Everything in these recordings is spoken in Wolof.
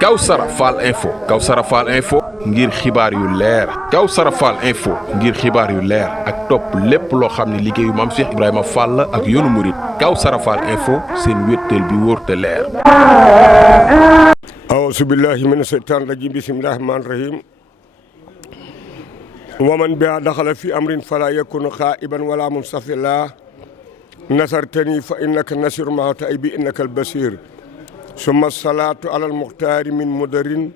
Kawsara Fall info Kawsara Fall info ngir xibaar yu leer Kawsara Fall info ngir xibaar yu leer ak topp lépp loo xam ne liggéeyu Maam Cheikh Ibrahima Fall la ak yoonu murit Kawsara Fall info seen wéttal bi wóor te leer. A'uuzu billaahi mina shaytaani rajiim bismillaahi rahmaani rahiim. wa man bihaa daxala fi amrin falaa yakun xaa'iban wala munsafila nasartani fa innaka nasiru maa taybi innaka al-basiir. summa salaatu alal muxtaari min mudarin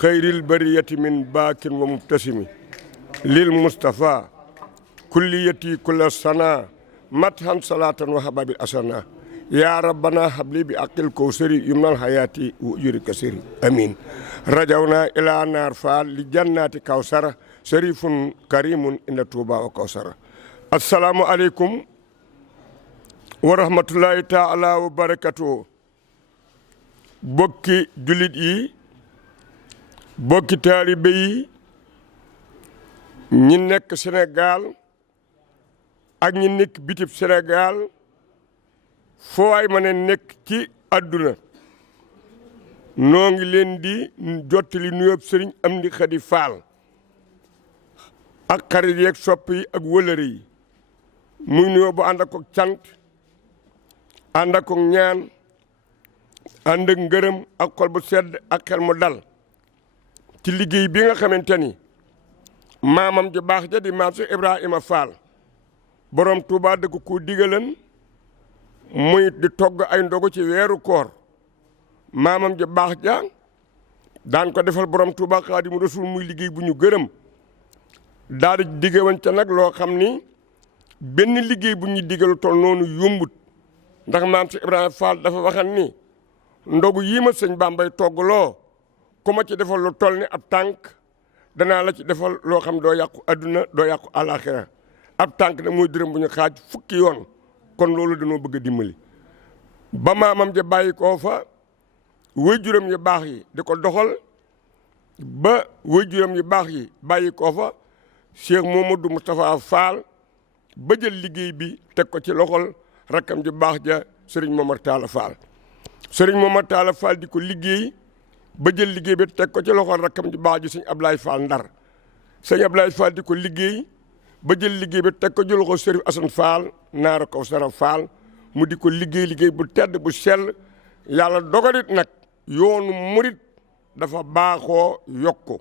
xayril bariyati min baakin wa mubtasimi lil Mustafa kulliyati kulla sana mathan salatan wa hababil asana ya rabbana habli bi aqil kawsari yumnal hayati wa ujuri kasiri amin rajawna ila naar faal li jannati kawsara sharifun karimun inda tuuba wa kawsara. Assalaamu aleykum wa rahmatullahi taala wa barakatuh. bokki jullit yi bokki taalibe yi ñi nekk Sénégal ak ñi nekk bitib Sénégal foo waay ma ne nekk ci àdduna noo ngi leen di jottali nuyoob Sëriñ Amdi Xadi Faal ak xarit yeeg sopp yi ak wëlëre yi muy nuyoo bu ànd ak cant ànd ak ñaan ànd ak ngërëm ak xol bu sedd ak xel mu dal ci liggéey bi nga xamante ni maamam ju baax ja di maam Cheikh Ibrahima Fall borom Touba dëkk ko digalan muy di togg ay ndogu ci weeru koor maamam ju baax ja daan ko defal borom Touba Xaadimu Rasuul muy liggéey bu ñu gërëm daal di diggawan ca nag loo xam ni benn liggéey bu ñu diggalu tol noonu yombut ndax maam Cheikh Ibrahima Fall dafa waxan ni ndogu yii ma sëñ Bambay toggaloo ku ma ci defal lu toll ni ab tànk danaa la ci defal loo xam doo yàqu adduna doo yàqu àllaaxira ab tànk nag mooy dërëm bu ñu xaaj fukki yoon kon loolu dañoo bëgg a dimbali. ba maamam ja bàyyi koo fa waajuram yu baax yi di ko doxal ba waajuram yu baax yi bàyyi koo fa Cheikh Momadou Moustapha Fall ba jël liggéey bi teg ko ci loxol rakkam ju baax ja Serigne Momar Talla Fall. Sëriñ Momar Talla Fall di ko liggéey ba jël liggéey bi teg ko ci loxol rakkam ji baax ji sëñ Ablaye Fall Ndar sëñ Ablaye Fall di ko liggéey ba jël liggéey bi teg ko ci loxol Sëriñ Assane Fall naara Kawsara Fall mu di ko liggéey bu tedd bu sell yàlla dogalit nag yoonu murit dafa baaxoo yokku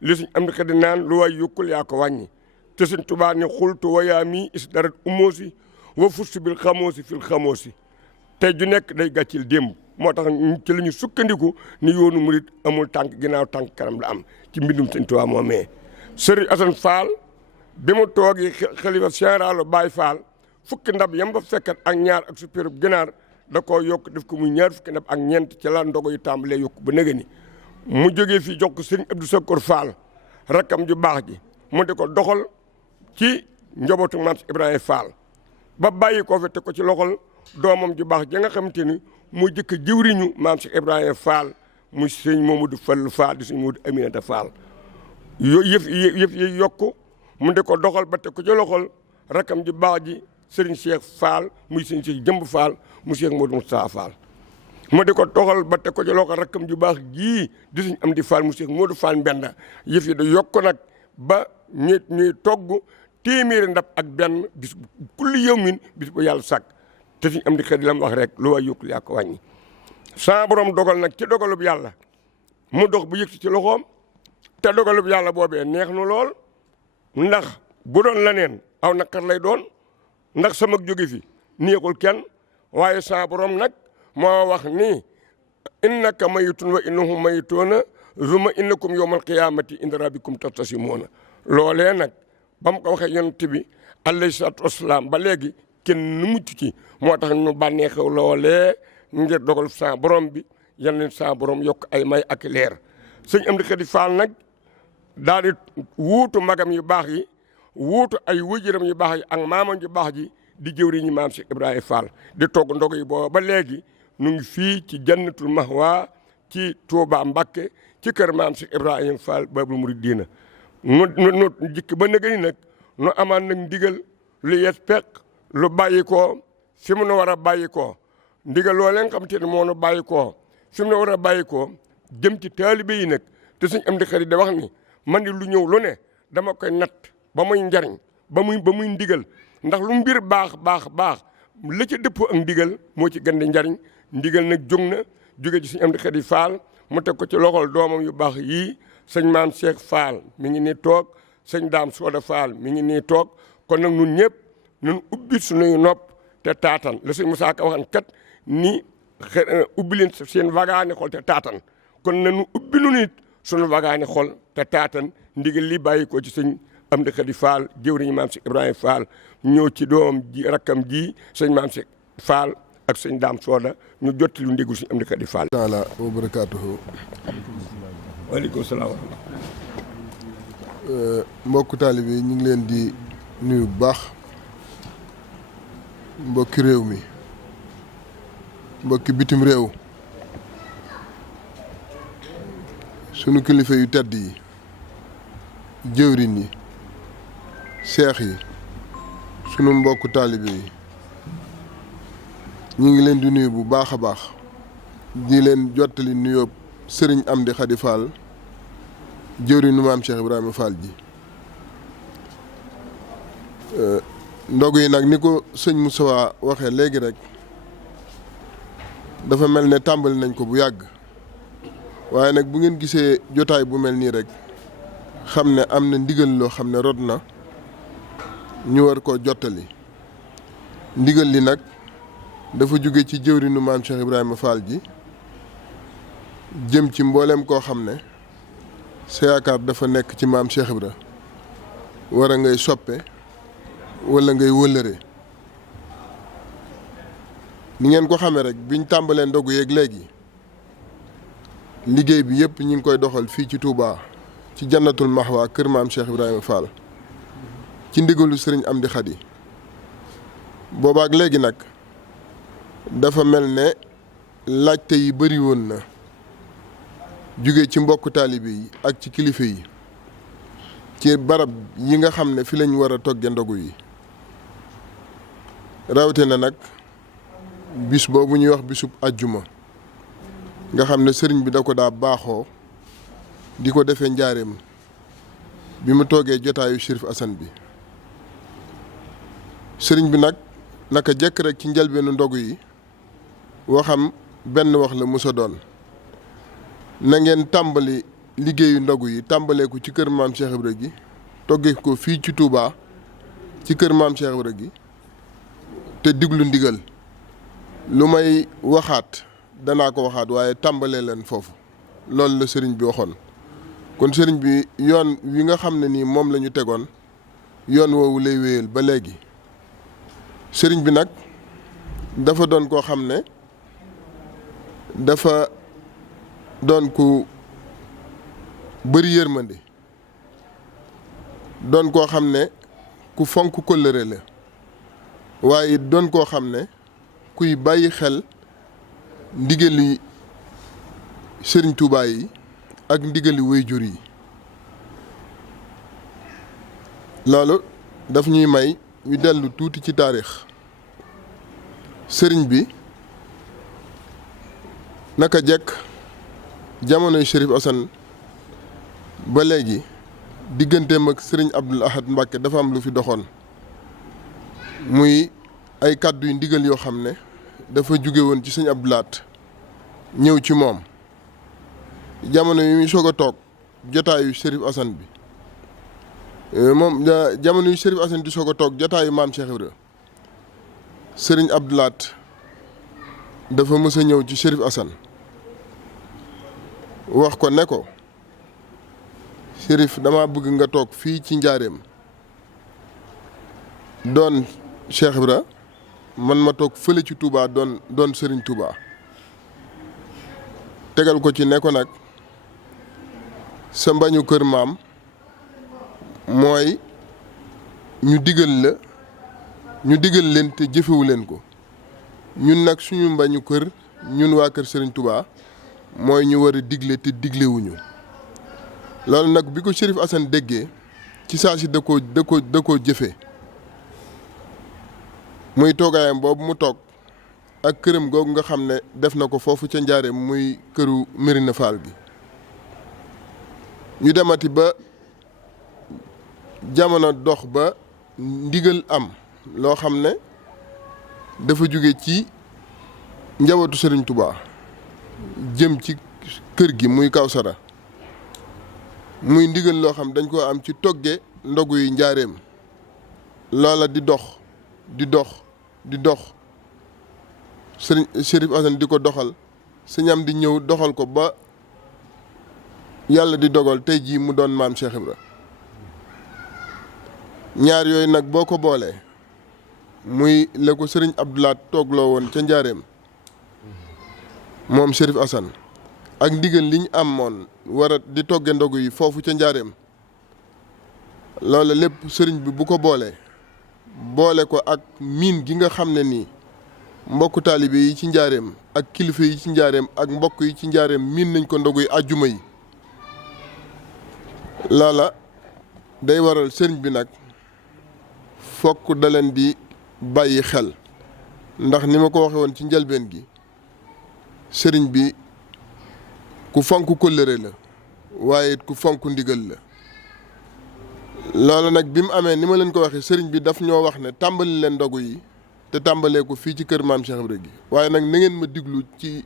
li suñ am di xëy naan lu waay yokkul yaa ko wàññi te suñ Tuubaa ne xultu wayaa mi is darat umoosi wa fustu bil xamoosi fil xamoosi tey ju nekk day gàccil démb moo tax ci la ñu sukkandiku ni yoonu murit amul tànk ginnaaw tànk kanam la am ci mbindum Sëñ Tuubaa moomee. Sëriñ Assane Fall bi mu toogee xalifa général Baye Fall fukki ndab yam ba fekkat ak ñaar ak supérub ginaar da koo yokk def ko muy ñaar fukki ndab ak ñeent ci la ndogo yu tàmbalee yokk ba nëgë ni mu jógee fii jox ko Sëriñ Abdou Sakor Fall rakkam ju baax ji mu di ko doxal ci njabootu Maam Ibrahima Fall ba bàyyi koo fi teg ko ci loxol doomam ju baax ja nga xamante ni mu jëkk jëwriñu maam Cheikh Ibrahima Fall muy sëñ Mamadou Fall Fall di sëñ Mamadou Aminata Fall yooyu yëf yi yokku mu di ko doxal ba teg ko ci loxol rakam ju baax ji Serigne Cheikh Fall muy sëñ Cheikh Jëmb Fall mu Cheikh Modou Moustapha Fall mu di ko doxal ba teg ko ci loxol rakam ju baax jii di sëñ Amdi Fall mu Cheikh Modou Fall Mbenda yëf yi da yokku nag ba ñuy togg téeméeri ndab ak benn bis kulli yawmin bis bu yàlla sàkk te suñ am di xëy la mu wax rek lu waay yokkul yaa ko wàññi saa borom dogal nag ci dogalub yàlla mu dox bu yëg ci loxoom te dogalub yàlla boobee neex nu lool ndax bu doon leneen aw naqar lay doon ndax sama jóge fi neexul kenn waaye saa borom nag moo wax ni innaka mayitun wa innahum mayituuna zuma innakum yawmal qiyaamati inda rabbikum taxtasimuuna loolee nag ba mu ko waxee yonent bi alayhi salaatu wasalaam ba léegi kenn nu mucc ci moo tax ñu bànneexew loolee ngir dogal sa borom bi yal leen sa borom yokk ay may ak leer sëñ Amdi Xadi Fall nag daal di wuutu magam yu baax yi wuutu ay wëjëram yu baax yi ak maamam yu baax ji di jëwriñu maam Cheikh Ibrahima Fall di togg ndog yi booba ba léegi ñu ngi fii ci jannatul mahwa ci Touba Mbakke ci kër maam Cheikh Ibrahima Fall Babul Muridiina nu jikk ba nëgëni nag nu amaan nag ndigal lu yes peq lu bàyyi ko fi mu nu war a bàyyi ko ndigal loolee nga xam te ne moo nu bàyyi koo fi mu ne war a bàyyi koo jëm ci taalibe yi nag te sëñ Amdi Xadi da wax ni man di lu ñëw lu ne dama koy natt ba muy njariñ ba muy ndigal ndax lu mbir baax la ca dëppoo ak ndigal moo ci gën di njariñ ndigal nag jóg na jóge ci sëñ Amdi Xadi Fall mu teg ko ci loxol doomam yu baax yii sëñ Maam Cheikh Fall mi ngi nii toog sëñ Daam Sooda Fall mi ngi nii toog kon nag nun ñëpp nun ubbi suñuy nopp te taatan la sëñ Musaa Ka waxan kat ni ubbi leen seen wagaane xol te taatan kon nanu ubbi nu nit suñu wagaane xol te taatan ndigal li bàyyi ko ci sëñ Amdi Xadi Fall jëwriñu Maam Cheikh Ibrahima Fall ñëw ci doomam ji rakkam ji sëñ Maam Cheikh Fall ak sëñ Daam Sooda ñu jotti lu ndégul sëñ Amdi Xadi Fall taala wa barakaatuhu. waaleykum salaam. mbokku taalibe yi ñu ngi leen di nuyu bu baax mbokki réew mi mbokki bitim réew sunu kilifa yu tedd yi jëwriñ yi seex yi sunu mbokku taalibe yi ñu ngi leen di nuyu bu baax a baax di leen jottali nuyoo sëriñ Amdi Xadi Fall jëwriñu Maam Cheikh Ibrahima Fall ji ndog yi nag ni ko sëñ Moussa waxee léegi rek dafa mel ne tàmbali nañ ko bu yàgg waaye nag bu ngeen gisee jotaay bu mel nii rek xam ne am na ndigal loo xam ne rot na ñu war koo jottali ndigal li nag dafa jóge ci jëwriñu Maam Cheikh Ibrahima Fall ji jëm ci mbooleem koo xam ne sa yaakaar dafa nekk ci Maam Cheikh Ibra war a ngay soppe wala ngay wëllëre ni ngeen ko xamee rek biñ tàmbalee ndogu yeeg léegi liggéey bi yëpp ñu ngi koy doxal fii ci Touba ci jannatul maxwa kër Maam Cheikh Ibrahima Fall ci ndigalu sëriñ Amdi Xadi boobaak léegi nag dafa mel ne laajte yi bëri woon na jóge ci mbokk taalibe yi ak ci kilifa yi ci barab yi nga xam ne fi lañ war a togge ndogu yi rawte na nag bis boobu ñuy wax bisub ajjuma nga xam ne sëriñ bi da ko daa baaxoo di ko defee njaareem bi mu toogee jotaayu Chérif Assane bi sëriñ bi nag naka jekk rek ci njëlbeenu ndogu yi waxam benn wax la musa doon na ngeen tàmbali liggéeyu ndogu yi tàmbalee ko ci kër Maam Cheikh Ibra gi toggee ko fii ci Touba ci kër Maam Cheikh Ibra gi te diglu ndigal lu may waxaat danaa ko waxaat waaye tàmbalee leen foofu loolu la sëriñ bi waxoon kon sëriñ bi yoon wi nga xam ne nii moom la ñu tegoon yoon woowu lay wéyal ba léegi sëriñ bi nag dafa doon koo xam ne dafa doon ku bëri yërmande doon koo xam ne ku fonk kóllëre la waaye doon koo xam ne kuy bàyyi xel ndigali sëriñ Touba yi ak ndigali waajur yi loolu daf ñuy may ñu dellu tuuti ci taarix sëriñ bi naka jekk jamonoy Chérif Assane ba léegi digganteem ak sëriñ Abdoul Ahad Mbacke dafa am lu fi doxoon muy ay kàddu yu ndigal yoo xam ne dafa jóge woon ci sëriñ Abdoul Ahad ñëw ci moom jamono yi muy soog a toog jotaayu Chérif Assane bi jamono yu Chérif Assane di soog a toog jotaayu Maam Cheikh Ibra sëriñ Abdoul Ahad dafa mës a ñëw ci Chérif Assane wax ko ne ko Chérif dama bëgg nga toog fii ci njaareem doon Cheikh Ibra man ma toog fële ci Touba doon Serigne Touba tegal ko ci ne ko nag sa mbañu kër maam mooy ñu digal leen te jëfewu leen ko ñun nag suñu mbañu kër ñun waa kër Serigne Touba mooy ñu war a digle te diglewuñu loolu nag bi ko Chérif Assane déggee ci saa si da koo jëfee muy toogaayam boobu mu toog ak këram googu nga xam ne def na ko foofu ca njaareem muy këru Médina Fall gi. ñu demati ba jamono dox ba ndigal am loo xam ne dafa jóge ci njabootu Serigne Touba jëm ci kër gi muy Kawsara muy ndigal loo xam dañ koo am ci togge ndogu yi njaareem. loola di dox sëriñ Chérif Assane di ko doxal sëñam di ñëw doxal ko ba yàlla di dogal tey jii mu doon maam Cheikh Ibra. ñaar yooyu nag boo ko boolee muy la ko sëriñ Abdoulaat toogloo woon ca njaareem moom Chérif Assane ak ndigal li ñu amoon war a di togge ndogu yi foofu ca njaareem loola lépp sëriñ bi bu ko boole ko ak miin gi nga xam ne nii mbokku taalibe yi ci njaareem ak kilifa yi ci njaareem ak mbokk yi ci njaareem miin nañ ko ndogu yi àjjuma yi loola day waral sëriñ bi nag fokk da leen di bàyyi xel ndax ni ma ko waxe woon ci njëlbeen gi sëriñ bi ku fonk kóllëre la waaye ku fonk ndigal la. loolu nag bi mu amee ni ma leen ko waxee sëriñ bi daf ñoo wax ne tàmbali leen ndogu yi te tàmbalee ko fii ci kër maam Cheikh Ibra gi waaye nag na ngeen ma diglu ci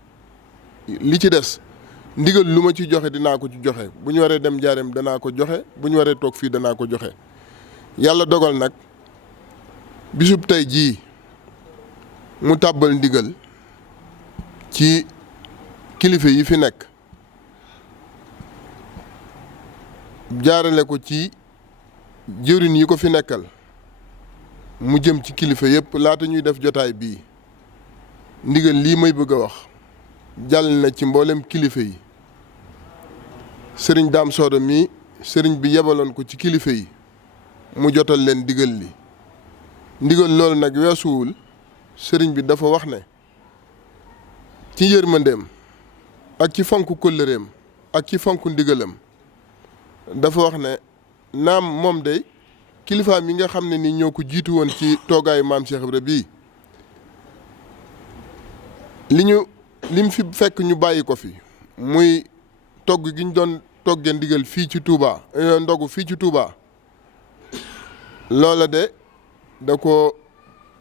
li ci des ndigal lu ma ci joxe dinaa ko ci joxe bu ñu waree dem njaareem danaa ko joxe bu ñu waree toog fii danaa ko joxe. yàlla dogal nag bisub tey jii mu tàbbal ndigal ci kilifa yi fi nekk jaarale ko ci jëwriñ yi ko fi nekkal mu jëm ci kilifa yëpp laata ñuy def jotaay bii ndigal lii may bëgg a wax jàll na ci mboolem kilifa yi sëriñ Daam Sooda mi sëriñ bi yebaloon ko ci kilifa yi mu jotal leen ndigal li ndigal loolu nag weesuwul sëriñ bi dafa wax ne ci yërmandeem ak ci fonk kóllëreem ak ci fonk ndigalam dafa wax ne naam moom day kilifaam yi nga xam ne ni ñoo ko jiitu woon ci toogaayu maam Cheikh Ibra bii lim fi fekk ñu bàyyi ko fi muy togg gi ñu doon toggee ndigal fii ci Touba ndogu fii ci Touba loola de da ko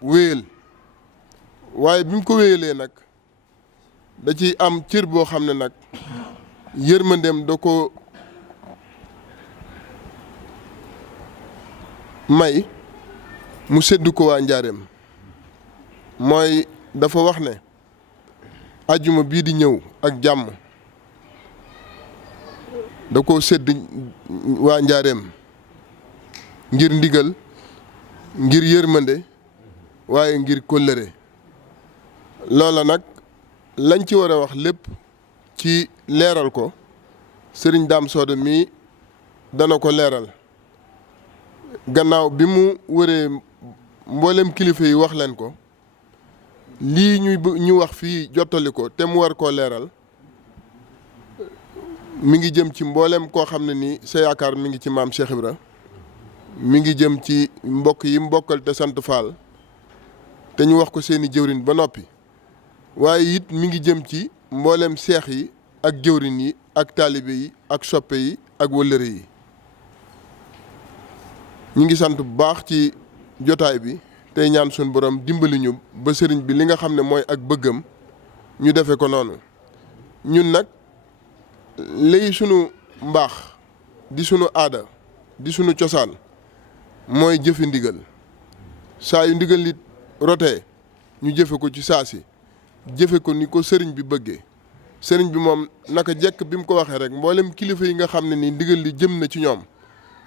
wéyal waaye bi mu ko wéyalee nag da ci am cër boo xam ne nag yërmandeem da ko may mu sédd ko waa njaareem mooy dafa wax ne ajjuma bii di ñëw ak jàmm da ko sédd waa njaareem ngir ndigal ngir yërmande waaye ngir kóllëre loola nag lañ ci war a wax lépp ci leeral ko sëriñ Daam Sooda mii dana ko leeral gannaaw bi mu wëree mboolem kilifa yi wax leen ko lii ñu wax fii jottali ko te mu war koo leeral mi ngi jëm ci mboolem koo xam ne nii sa yaakaar mi ngi ci maam Cheikh Ibra mi ngi jëm ci mbokk yi mbokkal te sant Fall te ñu wax ko seeni jëwrin ba noppi waaye it mi ngi jëm ci mboolem seex yi ak jëwrin yi ak taalibe yi ak soppe yi ak wëllëre yi ñu ngi sant bu baax ci jotaay bi tey ñaan suñu borom dimbali ñu ba sëriñ bi li nga xam ne mooy ak bëggam ñu defe ko noonu ñun nag lay sunu mbaax di sunu aada di sunu cosaan mooy jëfe ndigal saa yu ndigal li rotee ñu jëfe ko ci saa si jëfe ko ni ko sëriñ bi bëggee sëriñ bi moom naka jekk bi mu ko waxee rek mboolem kilifa yi nga xam ne ni ndigal li jëm na ci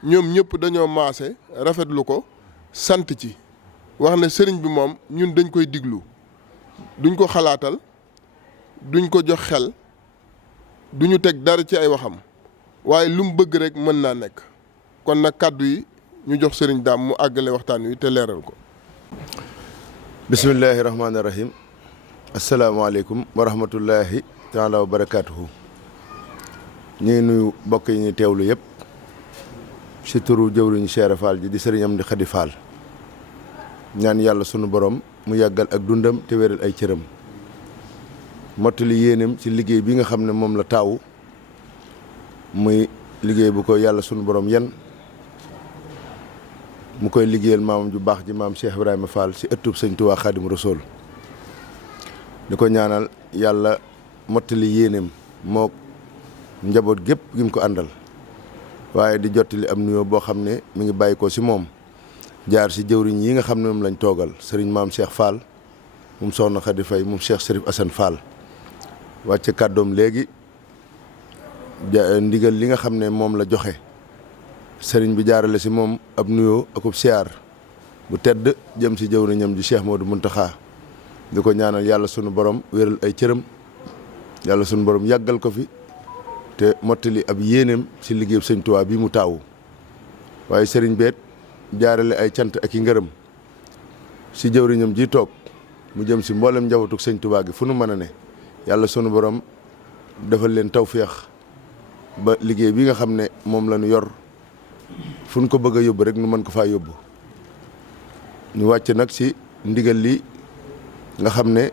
ñoom ñëpp dañoo maase rafetlu ko sant ci wax ne sëriñ bi moom ñun dañ koy diglu duñ ko xalaatal duñ ko jox xel duñu teg dara ci ay waxam waaye lu mu bëgg rek mën naa nekk kon nag kàddu yi ñu jox sëriñ Daam mu àggale waxtaan wi te leeral ko. bismillaahi rahmaani rahim asalaamaaleykum wa rahmatullahi taala wa barakaatuhu. ñu ngi nuyu mbokk yi ñu teewlu yëpp si turu jëwriñu Cheikh Fall ji di sëriñ Amdi Xadi Fall ñaan yàlla sunu borom mu yàggal ak dundam te wéral ay cëram mottali yéenem ci liggéey bi nga xam ne moom la taawu muy liggéey bu ko yàlla sunu borom yan mu koy liggéeyal maamam ju baax ji maam Cheikh Ibrahima Fall ci ëttub sëñ Tuubaa Xaadimu Rasuul di ko ñaanal yàlla mottali yéenem moo njaboot gépp gi mu ko àndal waaye di jottali am nuyoo boo xam ne mi ngi bàyyi ko ci moom jaar ci jëwriñ yi nga xam ne moom lañ toogal sëriñ maam Cheikh Fall moom soxna Khady Faye moom Cheikh Serif Assane Fall wàcce kàddoom léegi ndigal li nga xam ne moom la joxe sëriñ bi jaarale ci moom ab nuyoo akub siyaar bu tedd jëm ci jëwriñam di Cheikh Modou Mountakha di ko ñaanal yàlla sunu borom wéral ay cëram yàlla sunu borom yàggal ko fi te mottali ab yéeneem ci liggéey sëñ Tuubaa bi mu taawu waaye sëriñ beet jaarale ay cant ak i ngërëm ci jëwriñam ji toog mu jëm ci mboolem njabootug sëñ Tuubaa gi fu nu mën a ne yàlla sunu borom defal leen tawféex ba liggéey bi nga xam ne moom la ñu yor fu ñu ko bëgg a yóbbu rek nu mën ko faa yóbbu ñu wàcc nag ci ndigal li nga xam ne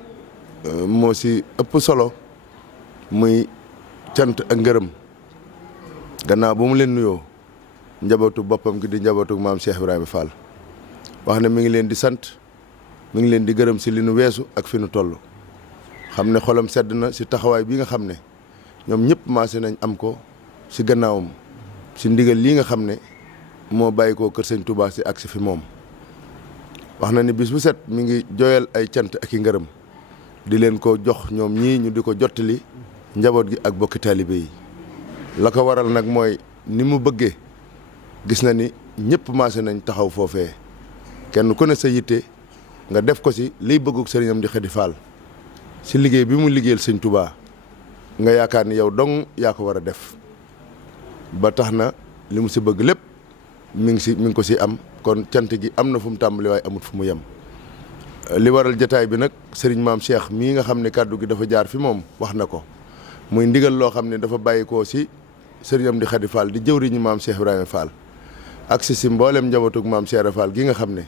moo ci ëpp solo muy cant ak ngërëm gannaaw bu mu leen nuyoo njabootu boppam gi di njabootu maam Cheikh Ibrahima Fall wax ne mi ngi leen di sant mi ngi leen di gërëm ci li nu weesu ak fi nu toll xam ne xolam sedd na ci taxawaay bi nga xam ne ñoom ñëpp maase nañ am ko ci gannaawam ci ndigal lii nga xam ne moo bàyyi koo kër sëñ Touba ci ak si fi moom wax na ni bis bu set mi ngi jooyal ay cant ak i ngërëm di leen ko jox ñoom ñii ñu di ko jottali njaboot gi ak bokki taalibe yi la ko waral nag mooy ni mu bëggee gis na ni ñëpp maase nañ taxaw foofee kenn ku ne sa yitte nga def ko ci liy bëgguk sëriñam di Khady Fall ci liggéey bi mu liggéeyal sëñ Touba nga yaakaar ni yow dong yaa ko war a def ba tax na li mu ci bëgg lépp mi ngi ko ci am kon cant gi am na fu mu tàmbali waaye amut fu mu yem li waral jataay bi nag sëriñ maam Cheikh mii nga xam ne kàddu gi dafa jaar fi moom wax na ko muy ndigal loo xam ne dafa bàyyi koo ci sëriñam di Khady Fall di jëwriñu maam Cheikh Ibrahima Fall ak ci mboolem njabootug maam Cheikh Fall gi nga xam ne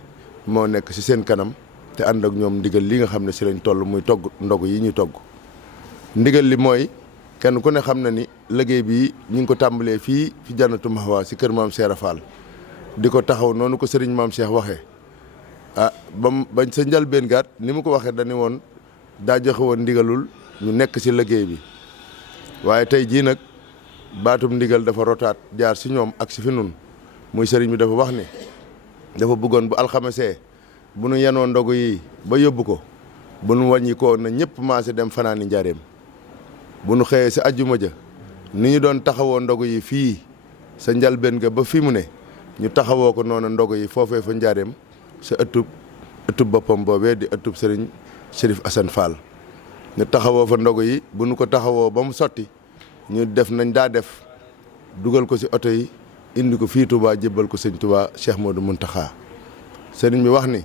moo nekk ci seen kanam te ànd ak ñoom ndigal li nga xam ne ci lañ toll muy togg ndog yi ñuy togg ndigal li mooy kenn ku ne xam na ni liggéey bi ñu ngi ko tàmbalee fii fi Jannatu Mahwa ci kër maam Cheikh Fall di ko taxaw noonu ko sëriñ maam Cheikh waxee bañ sa njalbeen gaat ni mu ko waxee dañu woon daa joxe woon ndigalul ñu nekk ci liggéey bi waaye tey jii nag baatum ndigal dafa rotaat jaar ci ñoom ak ci fi nun muy sëriñ bi dafa wax ni dafa bëggoon bu alxamesee bu nu yenoo ndogu yi ba yóbbu ko bu nu wàññi ko na ñëpp maase dem fanaani njaareem bu nu xëyee ci ajjuma ja ni ñu doon taxawoo ndogu yi fii sa njalbeen ga ba fi mu ne ñu taxawoo ko noonu ndogu yi foofee fa njaareem sa ëttub boppam boobee di ëttub sëriñ Serif Assane Fall ñu taxawoo fa ndogu yi bu nu ko taxawoo ba mu sotti ñu def nañ daa def dugal ko ci oto yi indi ko fii Touba jébbal ko sëñ Touba Cheikh Modou Mountakha sëriñ bi wax ni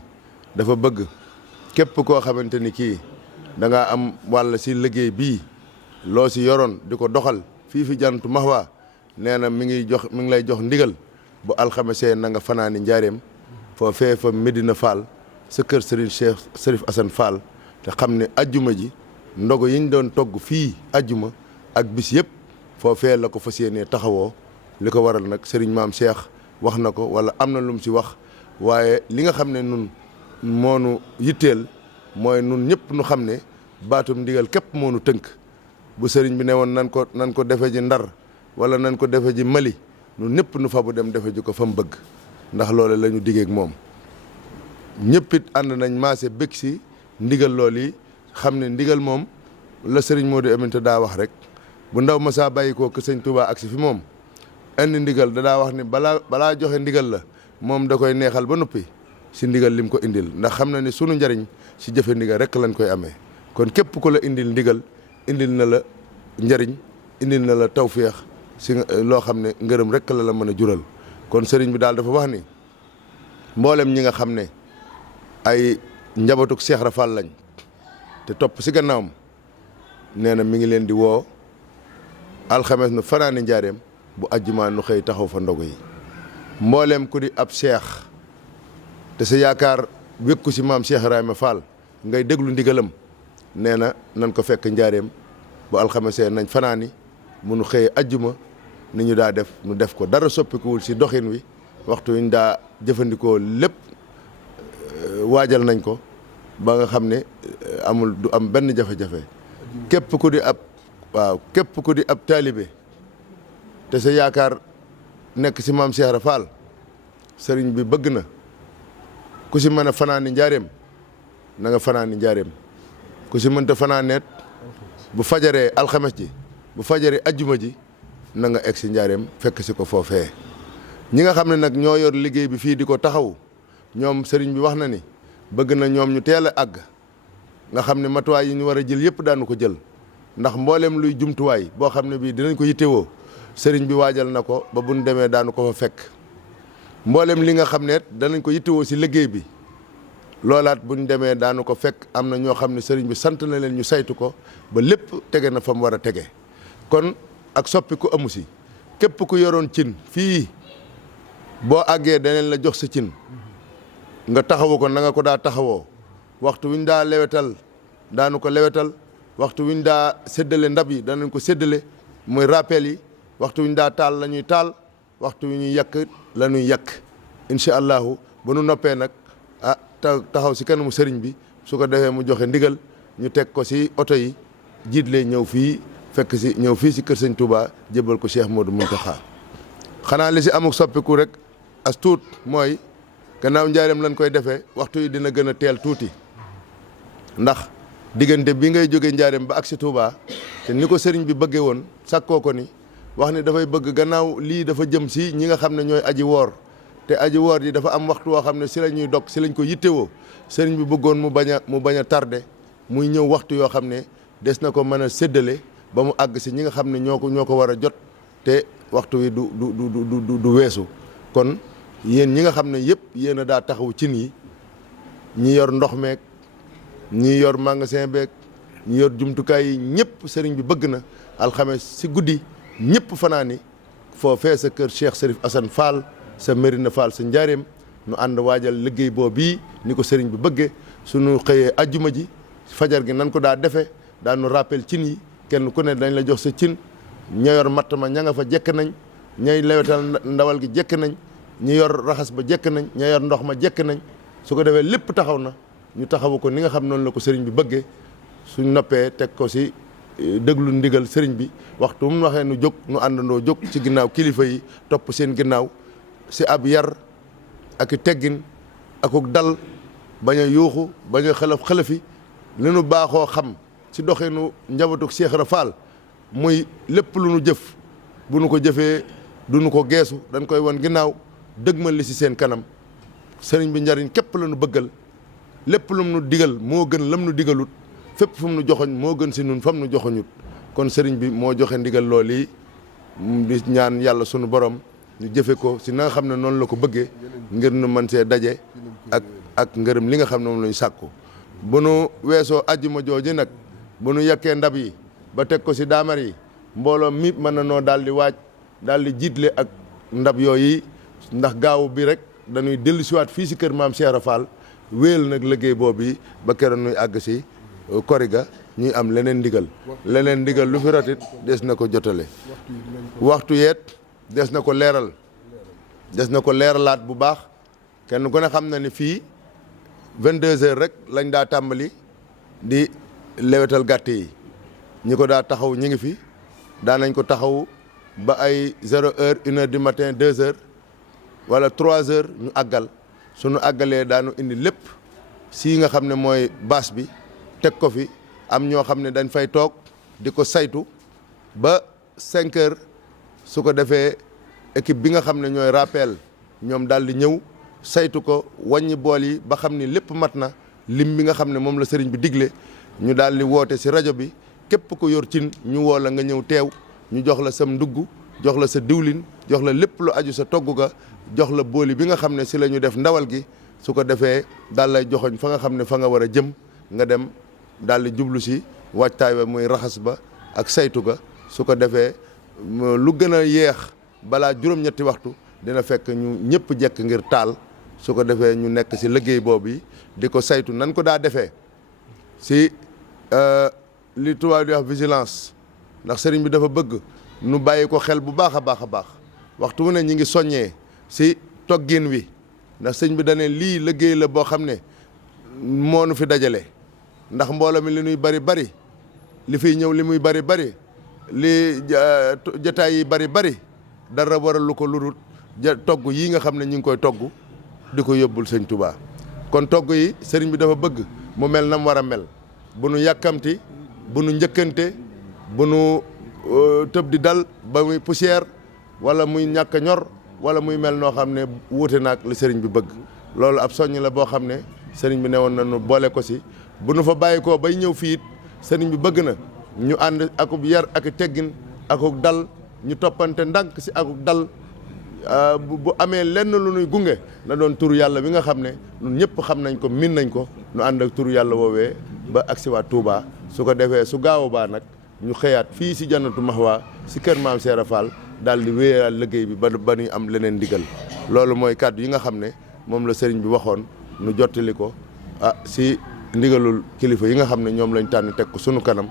dafa bëgg képp koo xamante ni kii da ngaa am wàll ci liggéey bii loo ci yoroon di ko doxal fii fi Jannatu Mahwa nee na mi ngi lay jox ndigal bu alxamesee na nga fanaani njaareem foofee fa Medina Fall sa kër sëriñ Cheikh Serif Assane Fall te xam ne ajjuma ji ndogo yi ñu doon togg fii ajjuma ak bis yëpp foofee la ko fas yéenee taxawoo li ko waral nag sëriñ maam Cheikh wax na ko wala am na lu mu ci wax waaye li nga xam ne nun moonu yitteel mooy nun ñëpp nu xam ne baatum ndigal képp moonu tënk bu sëriñ bi ne woon nan ko defe ji Ndar wala nan ko defe ji Mali nun ñëpp nu fa bu dem defe ji ko fa mu bëgg ndax loole la ñu diggeek moom ñëpp it ànd nañ maase bëgg si ndigal lool yi xam ne ndigal moom la sëriñ Modou Aminta daa wax rek bu ndaw ma saa bàyyi koo sëñ Touba ak si fi moom indi ndigal daa wax ni balaa joxe ndigal la moom da koy neexal ba noppi si ndigal lim ko indil ndax xam na ni sunu njariñ si jëfe ndigal rek lañ koy amee kon képp ku la indil ndigal indil na la njariñ indil na la tawféex si loo xam ne ngërëm rek la mën a jural kon sëriñ bi daal dafa wax ni mboolem ñi nga xam ne ay njabootug Cheikh Ibra Fall lañ te topp si gannaawam nee na mi ngi leen di woo alxames nu fanaani njaareem bu ajjumaa nu xëy taxaw fa ndogu yi mboolem ku di ab cheikh te sa yaakaar wékku si maam Cheikh Ibrahima Fall ngay déglu ndigalam nee na nan ko fekk njaareem bu alxamesee nañ fanaani munu xëyee ajjuma ni ñu daa def nu def ko dara soppikuwul si doxin wi waxtu wi ñu daa jëfandikoo lépp waajal nañ ko ba nga xam ne amul du am benn jafe-jafe képp ku di ab taalibe te sa yaakaar nekk si maam Cheikh Ibra Fall sëriñ bi bëgg na ku si mën a fanaani njaareem na nga fanaani njaareem ku si mënta fanaaneet bu fajaree alxames ji bu fajaree ajjuma ji na nga egg si njaareem fekk si ko foofee ñi nga xam ne nag ñoo yor liggéey bi fii di ko taxaw ñoom sëriñ bi wax na ni bëgg na ñoom ñu teel a àgg nga xam ne matuwaay yi ñu war a jël yëpp daanu ko jël ndax mboolem luy jumtuwaay boo xam ne bii dinañ ko yittewoo sëriñ bi waajal na ko ba buñ demee daanu ko fa fekk mboolem li nga xam ne danañ ko yittewoo si liggéey bi loolaat buñ demee daanu ko fekk am na ñoo xam ne sëriñ bi sant na leen ñu saytu ko ba lépp tege na fa mu war a tege kon ak soppi ku amu si képp ku yoroon cin fii boo àggee daneen la jox sa cin nga taxawu ko na nga ko daa taxawoo waxtu wi ñu daa lewetal daanu ko lewetal waxtu wi ñu daa séddale ndab yi danañ ko séddale muy rappel yi waxtu wi ñu daa taal la ñuy taal waxtu wi ñuy yàq la ñuy yàq incha allahu bu nu noppee nag taxaw si kanamu sëriñ bi su ko defee mu joxe ndigal ñu teg ko si oto yi jiitle ñëw fii ñëw fii si kër sëñ Touba jébbal ko Cheikh Modou Mountakha xanaa li si amuk soppiku rek as tuut mooy gannaaw njaareem lañ koy defee waxtu yi dina gën a teel tuuti ndax diggante bi ngay jóge njaareem ba agsi Touba te ni ko sëriñ bi bëggee woon sàkkoo ko ni wax ni dafay bëgg gannaaw lii dafa jëm si ñi nga xam ne ñooy aji woor te aji woor yi dafa am waxtu woo xam ne si la ñuy dog si lañ ko yittewoo sëriñ bi bëggoon mu bañ a tardé muy ñëw waxtu yoo xam ne des na ko mën a séddale ba mu àgg si ñi nga xam ne ñoo ko war a jot te waxtu wi du weesu kon yéen ñi nga xam ne yëpp yéen a daa taxaw cin yi ñi yor ndox meeg ñi yor magasin beeg ñi yor jumtukaay yi ñëpp sëriñ bi bëgg na alxames si guddi ñëpp fanaani foofee sa kër Cheikh Serif Assane Fall sa Mérina Fall sa njaareem nu ànd waajal liggéey boobu ni ko sëriñ bi bëggee suñu xëyee ajjuma ji fajar gi nan ko daa defee daanu rappel cin yi kenn ku ne dañ la jox sa cin ña yor matt ma ña nga fa jekk nañ ñay lewetal ndawal gi jekk nañ ñi yor raxas ba jekk nañ ña yor ndox ma jekk nañ su ko defee lépp taxaw na ñu taxawu ko ni nga xam noonu la ko sëriñ bi bëggee suñ noppee teg ko si déglu ndigal sëriñ bi waxtu mu waxee nu jóg nu àndandoo jóg ci ginnaaw kilifa yi topp seen ginnaaw si ab yar ak i teggin akuk dal bañ a yuuxu bañ a xalafi li nu baaxoo xam si doxinu njabootu Cheikh Ibra Fall muy lépp lu nu jëf bu nu ko jëfee du nu ko geesu dañ koy wan ginnaaw dëgmal li si seen kanam sëriñ bi njariñ képp la nu bëggal lépp lu mu nu digal moo gën lam nu digalut fépp fu mu nu joxoñ moo gën si nun fam nu joxoñut kon sëriñ bi moo joxe ndigal loolu yi di ñaan yàlla sunu borom ñu jëfe ko si na nga xam ne noonu la ko bëggee ngir nu mën see daje ak ngërëm li nga xam ne moom la ñu sàkku bu nu weesoo ajjuma jooju nag bu nu yekkee ndab yi ba teg ko si daamar yi mbooloo mi mën na noo daal di waaj daal di jiitle ak ndab yooyu ndax gaaw bi rek dañuy dellu siwaat fii si kër maam Cheikh Ibra Fall wéel nag liggéey boobu ba keroog nuy àgg si koriga ñuy am leneen ndigal lu fi rotit des na ko jotale waxtu yeet des na ko leeralaat bu baax kenn ku ne xam na ni fii 22h rek lañ daa tàmbali di lewetal gàtt yi ñi ko daa taxaw ñi ngi fi daanañ ko taxaw ba ay 0h 1h du matin 2h wala 3h ñu àggal suñu àggalee daanu indi lépp si nga xam ne mooy bâche bi teg ko fi am ñoo xam ne dañ fay toog di ko saytu ba 5h su ko defee équipe bi nga xam ne ñooy rappel ñoom daal di ñëw saytu ko wàññi bool yi ba xam ni lépp mat na lim bi nga xam ne moom la sëriñ bi digle ñu daal di woote si rajo bi képp ko yor cin ñu woo la nga ñëw teew ñu jox la sam ndugg jox la sa diwlin jox la lépp lu aju sa togg ga jox la booli bi nga xam ne si la ñu def ndawal gi su ko defee daal lay joxoñ fa nga xam ne fa nga war a jëm nga dem daal di jublu si waajtaay ba muy raxas ba ak saytu ga su ko defee lu gën a yeex balaa juróom-ñetti waxtu dina fekk ñu ñëpp jekk ngir taal su ko defee ñu nekk si liggéey boobu yi di ko saytu nan ko daa defee si li tubaab di wax vigilance ndax sëriñ bi dafa bëgg nu bàyyi ko xel bu baax a baax a baax waxtu wu ne ñi ngi soññee si toggin wi ndax sëñ bi dane lii liggéey la boo xam ne moo nu fi dajale ndax mbooloo mi li nuy bari bari li fiy ñëw li muy bari bari li jataay yi bari bari dara waral lu ko ludul togg yii nga xam ne ñu ngi koy togg di ko yóbbul sëñ Touba kon togg yi sëriñ bi dafa bëgg mu mel na mu war a mel bu nu yàkkamti bu nu njëkkante bu nu tëb di dal ba muy poussière wala muy ñàkk a ñor wala muy mel noo xam ne wuute naag li sëriñ bi bëgg loolu ab soññ la boo xam ne sëriñ bi ne woon na nu boole ko si bu nu fa bàyyi koo bay ñëw fii it sëriñ bi bëgg na ñu ànd akub yar ak teggin akuk dal ñu toppante ndànk si akuk dal bu amee lenn lu nuy gunge na doon turu yàlla bi nga xam ne ñun ñëpp xam nañ ko min nañ ko nu ànd ak turu yàlla woowee ba agsi waa Touba su ko defee su gaaw baa nag ñu xëyaat fii si Jannatu Mahwa si kër maam Cheikh Fall daal di wéyal liggéey bi ba ñuy am leneen ndigal loolu mooy kàddu yi nga xam ne moom la sëriñ bi waxoon nu jottali ko si ndigalul kilifa yi nga xam ne ñoom lañ tànn teg ko sunu kanam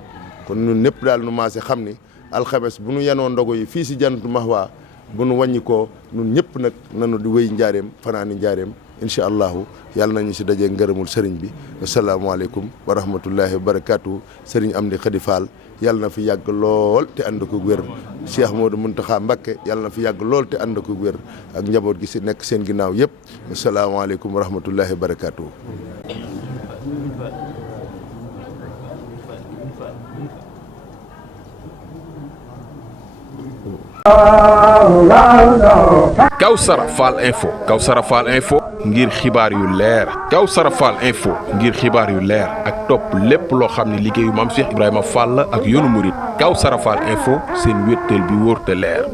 kon ñun ñëpp daal nu maase xam ni alxames bu nu yanoo ndogo yi fii si Jannatu Mahwa bu nu wàññi ko ñun ñëpp nag nanu di wéy njaareem fanaani njaareem incha allahu yàlla nañu si dajee ngërëmul sëriñ bi asalaamaaleykum wa rahmatullahi wa barakaatu sëriñ Amdi Khady Fall yàlla na fi yàgg lool te ànd ko wér Cheikh Modou Mountakha Mbacké yàlla na fi yàgg lool te ànd ko wér ak njaboot gi si nekk seen ginnaaw yëpp asalaamaaleykum wa rahmatullahi wa barakaatu. Kawsara Fall Info Kawsara Fall Info ngir xibaar yu leer Kawsara Fall Info ngir xibaar yu leer ak topp lépp loo xam ne liggéeyu Maam Cheikh Ibrahima Fall ak yoonu murit Kawsara Fall Info seen wéttal bi wóor te leer